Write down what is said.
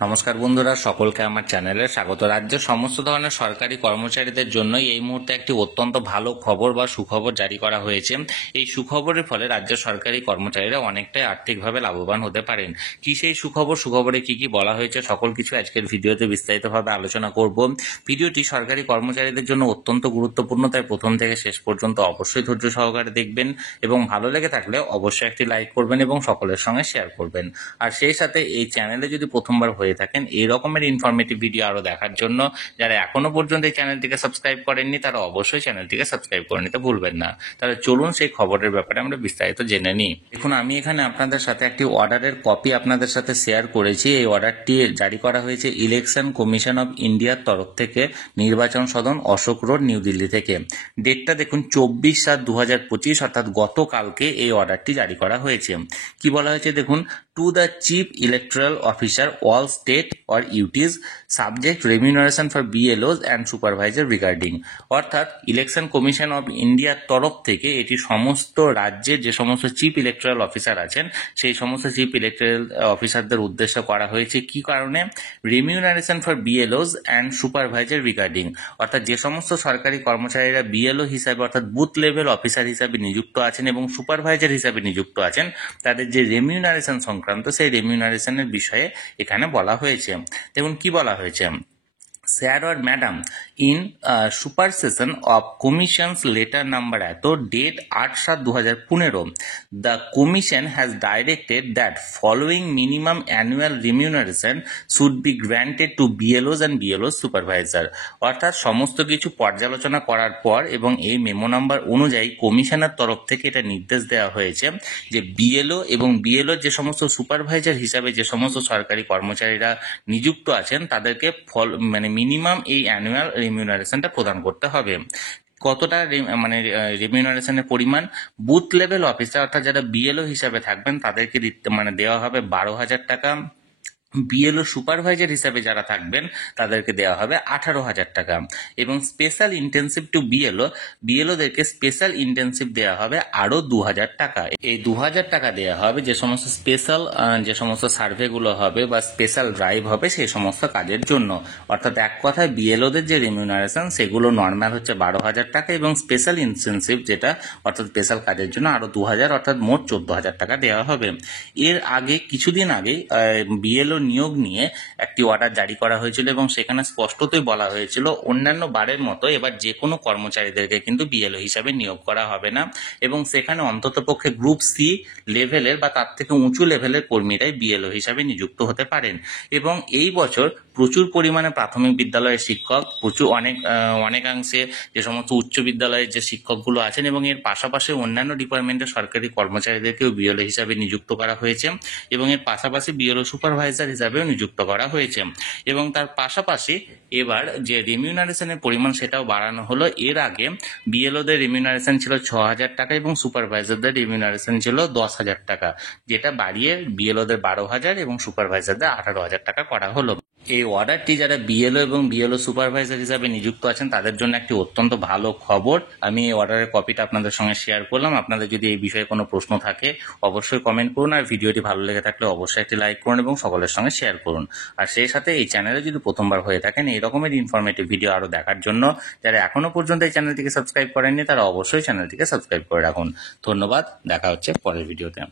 নমস্কার বন্ধুরা, সকলকে আমার চ্যানেলে স্বাগত। রাজ্যের সমস্ত ধরনের সরকারি কর্মচারীদের জন্য এই মুহূর্তে একটি অত্যন্ত ভালো খবর বা সুখবর জারি করা হয়েছে। এই সুখবরের ফলে রাজ্যের সরকারি কর্মচারীরা অনেকটাই আর্থিকভাবে লাভবান হতে পারেন। কি সেই সুখবর, সুখবরে কি কি বলা হয়েছে, সকল কিছু আজকের ভিডিওতে বিস্তারিতভাবে আলোচনা করব। ভিডিওটি সরকারি কর্মচারীদের জন্য অত্যন্ত গুরুত্বপূর্ণ, তাই প্রথম থেকে শেষ পর্যন্ত অবশ্যই ধৈর্য সহকারে দেখবেন এবং ভালো লেগে থাকলে অবশ্যই একটি লাইক করবেন এবং সকলের সঙ্গে শেয়ার করবেন। আর সেই সাথে এই চ্যানেলে যদি প্রথমবার হয়ে থাকেন এই রকমের ইনফরমেটিভ ভিডিও আরো দেখার জন্য যারা এখনো পর্যন্ত এই চ্যানেলটিকে সাবস্ক্রাইব করেননি তারা অবশ্যই চ্যানেলটিকে সাবস্ক্রাইব করে নিতে ভুলবেন না। তাহলে চলুন সেই খবরের ব্যাপারে আমরা বিস্তারিত জেনে নিই। দেখুন, আমি এখানে আপনাদের সাথে একটি অর্ডারের কপি আপনাদের সাথে শেয়ার করেছি। এই অর্ডারটি জারি করা হয়েছে ইলেকশন কমিশন অফ ইন্ডিয়ার তরফ থেকে, নির্বাচন সদন, অশোক রোড, নিউ দিল্লি থেকে। ডেটটা দেখুন 24/7/2025, অর্থাৎ গতকালকে এই অর্ডারটি জারি করা হয়েছে। কি বলা হয়েছে দেখুন, to the chief electoral officer all state or UTs subject remuneration for BLOs and supervisor regarding, অর্থাৎ ইলেকশন কমিশন অফ ইন্ডিয়ার তরফ থেকে এটি সমস্ত রাজ্যের যে সমস্ত চিফ ইলেকট্রাল অফিসার আছেন সেই সমস্ত চিফ ইলেকট্রাল অফিসারদের উদ্দেশ্য করা হয়েছে। কি কারণে? Remuneration for BLOs and supervisor regarding, অর্থাৎ যে সমস্ত সরকারি কর্মচারীরা BLO হিসাবে অর্থাৎ বুথ লেভেল অফিসার হিসাবে নিযুক্ত আছেন এবং সুপারভাইজার হিসাবে নিযুক্ত আছেন, তাদের যে রেমিউনারেশন সংক্রান্ত সেই রেমিউনারেশনের বিষয়ে এখানে বলা হয়েছে। দেখুন কি বলা হয়েছে। Sir or Madam, in supersession of Commission's letter number এত date 8/7/2015, the Commission has directed that following minimum annual remuneration should be granted to BLOs and BLO supervisor, অর্থাৎ সমস্ত কিছু পর্যালোচনা করার পর এবং এই মেমো নাম্বার অনুযায়ী কমিশনের তরফ থেকে এটা নির্দেশ দেওয়া হয়েছে যে BLO এবং BLO যে সমস্ত সুপারভাইজার হিসাবে যে সমস্ত সরকারি কর্মচারীরা নিযুক্ত আছেন তাদেরকে মিনিমাম এই অ্যানুয়াল রিমিউনারেশনটা প্রদান করতে হবে। কতটা রিমিউনারেশনের পরিমাণ? বুথ লেভেল অফিসার অর্থাৎ যারা BLO হিসাবে থাকবেন তাদেরকে দেওয়া হবে 12,000 টাকা। BLO সুপারভাইজার হিসাবে যারা থাকবেন তাদেরকে দেওয়া হবে 18,000 টাকা। এবং স্পেশাল ইন্টেনসিভ টু BLOদেরকে স্পেশাল ইন্টেনসিভ দেওয়া হবে আরো 2,000 টাকা। এই 2,000 টাকা দেওয়া হবে যে সমস্ত স্পেশাল যে সমস্ত সার্ভেগুলো হবে বা স্পেশাল ড্রাইভ হবে সেই সমস্ত কাজের জন্য। অর্থাৎ এক কথায় BLOদের যে রিমিউনারেশন সেগুলো নর্মাল হচ্ছে 12,000 টাকা এবং স্পেশাল ইনসেনসিভ যেটা অর্থাৎ স্পেশাল কাজের জন্য আরো 2,000 অর্থাৎ মোট 14,000 টাকা দেওয়া হবে। এর আগে কিছুদিন আগে BLO নিয়োগ নিয়ে একটি অর্ডার জারি করা হয়েছিল এবং সেখানে স্পষ্টতই বলা হয়েছিল অন্যান্য বারের মতো এবার যে কোনো কর্মচারীদেরকে কিন্তু BLO হিসাবে নিয়োগ করা হবে না এবং সেখানে অন্ততপক্ষে গ্রুপ সি লেভেলের বা তার থেকে উঁচু লেভেলের কর্মীরাই BLO হিসাবে নিযুক্ত হতে পারেন। এবং এই বছর প্রচুর পরিমাণে প্রাথমিক বিদ্যালয়ের শিক্ষক, প্রচুর অনেকাংশে যে সমস্ত উচ্চ বিদ্যালয়ের যে শিক্ষকগুলো আছেন এবং এর পাশাপাশি অন্যান্য ডিপার্টমেন্টের সরকারি কর্মচারীদেরকেও BLO হিসাবে নিযুক্ত করা হয়েছে এবং এর পাশাপাশি BLO সুপারভাইজার হিসাবেও নিযুক্ত করা হয়েছে। এবং তার পাশাপাশি এবার যে রিমিউনারেশনের পরিমাণ সেটাও বাড়ানো হলো। এর আগে BLOদের রিমিউনারেশন ছিল 6,000 টাকা এবং সুপারভাইজারদের রিমিউনারেশন ছিল 10,000 টাকা, যেটা বাড়িয়ে BLOদের 12,000 এবং সুপারভাইজারদের 18,000 টাকা করা হলো। এই অর্ডারটি যারা BLO এবং BLO সুপারভাইজার হিসাবে নিযুক্ত আছেন তাদের জন্য একটি অত্যন্ত ভালো খবর। আমি এই অর্ডারের কপিটা আপনাদের সঙ্গে শেয়ার করলাম। আপনাদের যদি এই বিষয়ে কোনো প্রশ্ন থাকে অবশ্যই কমেন্ট করুন, আর ভিডিওটি ভালো লেগে থাকলে অবশ্যই একটি লাইক করুন এবং সকলের সঙ্গে শেয়ার করুন। আর সেই সাথে এই চ্যানেলে যদি প্রথমবার হয়ে থাকেন এই রকমের ইনফরমেটিভ ভিডিও আরো দেখার জন্য যারা এখনো পর্যন্ত এই চ্যানেলটিকে সাবস্ক্রাইব করেননি তারা অবশ্যই চ্যানেলটিকে সাবস্ক্রাইব করে রাখুন। ধন্যবাদ, দেখা হচ্ছে পরের ভিডিওতে।